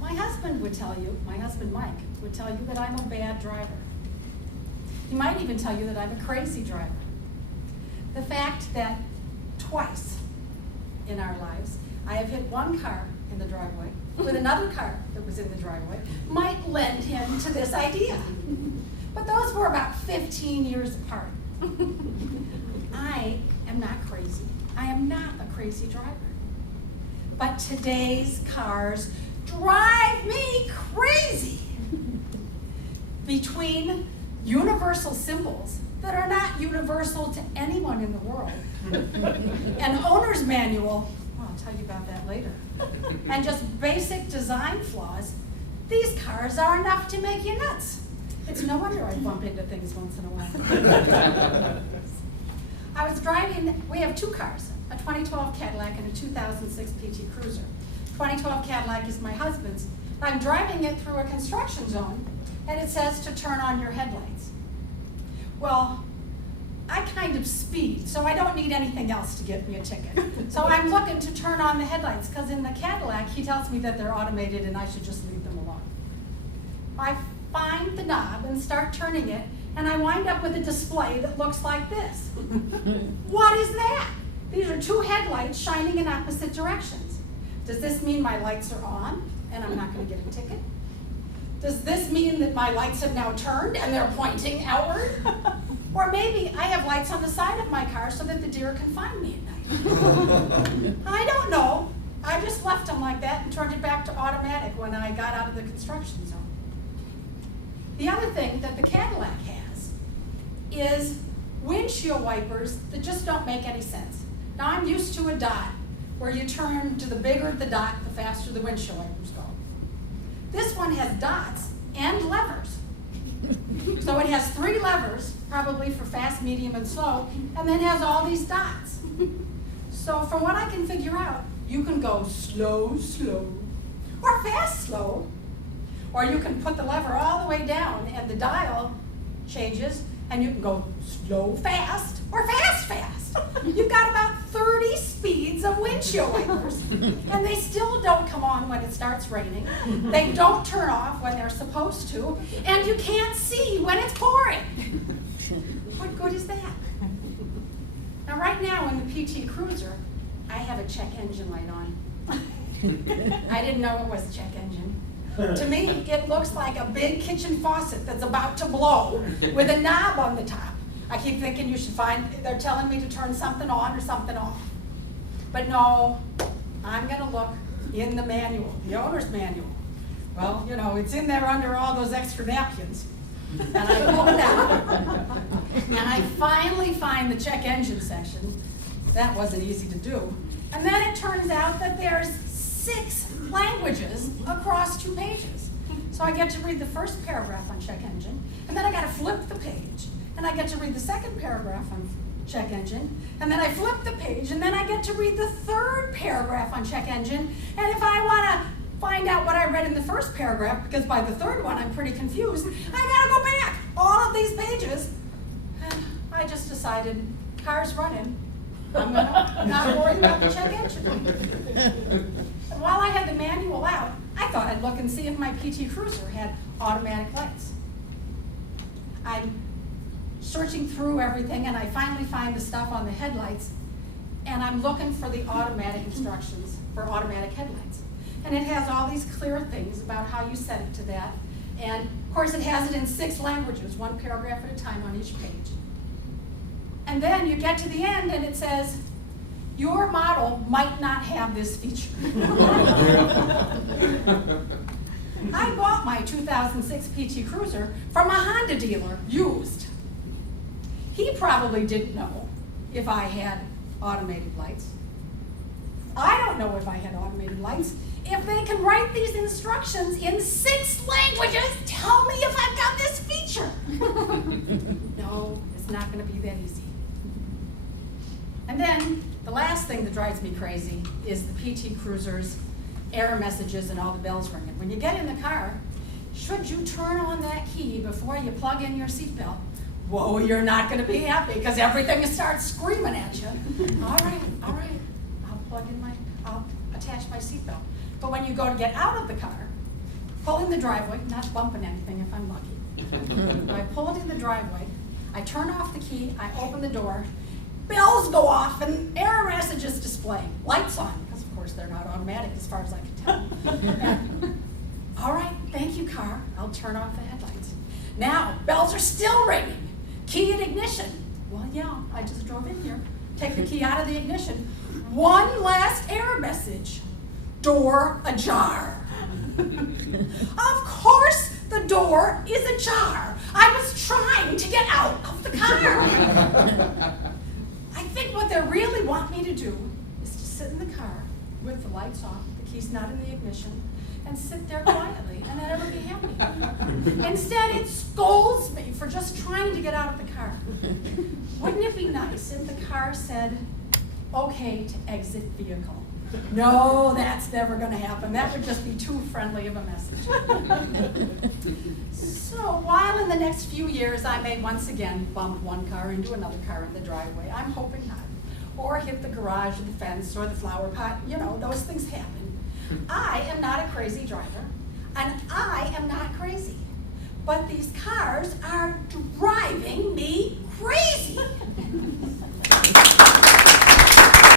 My husband would tell you, my husband Mike, would tell you that I'm a bad driver. He might even tell you that I'm a crazy driver. The fact that twice in our lives I have hit one car in the driveway with another car that was in the driveway might lend him to this idea. But those were about 15 years apart. I am not crazy. I am not a crazy driver. But today's cars drive me crazy. Between universal symbols that are not universal to anyone in the world, an owner's manual, well, I'll tell you about that later, and just basic design flaws, these cars are enough to make you nuts. It's no wonder I bump into things once in a while. I was driving, we have two cars, a 2012 Cadillac and a 2006 PT Cruiser. 2012 Cadillac is my husband's. I'm driving it through a construction zone, and it says to turn on your headlights. Well, I kind of speed, so I don't need anything else to get me a ticket. So I'm looking to turn on the headlights, because in the Cadillac, he tells me that they're automated and I should just leave them alone. I find the knob and start turning it, and I wind up with a display that looks like this. What is that? These are two headlights shining in opposite directions. Does this mean my lights are on and I'm not going to get a ticket? Does this mean that my lights have now turned and they're pointing outward? Or maybe I have lights on the side of my car so that the deer can find me at night. I don't know. I just left them like that and turned it back to automatic when I got out of the construction zone. The other thing that the Cadillac has is windshield wipers that just don't make any sense. Now I'm used to a dot where you turn to the bigger the dot, the faster the windshield wipers go. This one has dots and levers. So it has 3 levers, probably for fast, medium, and slow, and then has all these dots. So from what I can figure out, you can go slow, slow, or fast, slow, or you can put the lever all the way down and the dial changes, and you can go slow, fast, or fast, fast. You've got about 30 speeds of windshield wipers, and they still don't come on when it starts raining. They don't turn off when they're supposed to, and you can't see when it's pouring. What good is that? Now right now in the PT Cruiser, I have a check engine light on. I didn't know it was a check engine. To me, it looks like a big kitchen faucet that's about to blow with a knob on the top. I keep thinking you should they're telling me to turn something on or something off. But no, I'm gonna look in the manual, the owner's manual. Well, you know, it's in there under all those extra napkins. And I pull it out, and I finally find the check engine section. That wasn't easy to do. And then it turns out that there's 6 languages across 2 pages. So I get to read the first paragraph on check engine, and then I gotta flip the page, and I get to read the second paragraph on check engine, and then I flip the page, and then I get to read the 3rd paragraph on check engine, and if I wanna find out what I read in the first paragraph, because by the 3rd one I'm pretty confused, I gotta go back all of these pages. And I just decided, car's running, I'm gonna not worry about the check engine. And while I had the manual out, I thought I'd look and see if my PT Cruiser had automatic lights. I'm searching through everything, and I finally find the stuff on the headlights, and I'm looking for the automatic instructions for automatic headlights. And it has all these clear things about how you set it to that. And of course it has it in 6 languages, 1 paragraph at a time on each page. And then you get to the end and it says, your model might not have this feature. I bought my 2006 PT Cruiser from a Honda dealer, used. He probably didn't know if I had automated lights. I don't know if I had automated lights. If they can write these instructions in 6 languages, tell me if I've got this feature. No, it's not going to be that easy. And then the last thing that drives me crazy is the PT Cruiser's error messages and all the bells ringing. When you get in the car, should you turn on that key before you plug in your seatbelt? Whoa, you're not going to be happy because everything starts screaming at you. All right, I'll plug in my, attach my seatbelt. But when you go to get out of the car, pull in the driveway, not bumping anything if I'm lucky. I pull it in the driveway, I turn off the key, I open the door, bells go off and error messages display, lights on, because of course they're not automatic as far as I can tell. And, all right, thank you, car. I'll turn off the headlights. Now, bells are still ringing. Key in ignition. Well, yeah, I just drove in here. Take the key out of the ignition. One last error message. Door ajar. Of course the door is ajar. I was trying to get out of the car. I think what they really want me to do is to sit in the car with the lights off, the key's not in the ignition, and sit there quietly and never be happy. Instead, it scolds me for just trying to get out of the car. Wouldn't it be nice if the car said, okay to exit vehicle? No, that's never going to happen. That would just be too friendly of a message. So while in the next few years I may once again bump one car into another car in the driveway, I'm hoping not, or hit the garage or the fence or the flower pot, you know, those things happen. I am not a crazy driver, and I am not crazy. But these cars are driving me crazy.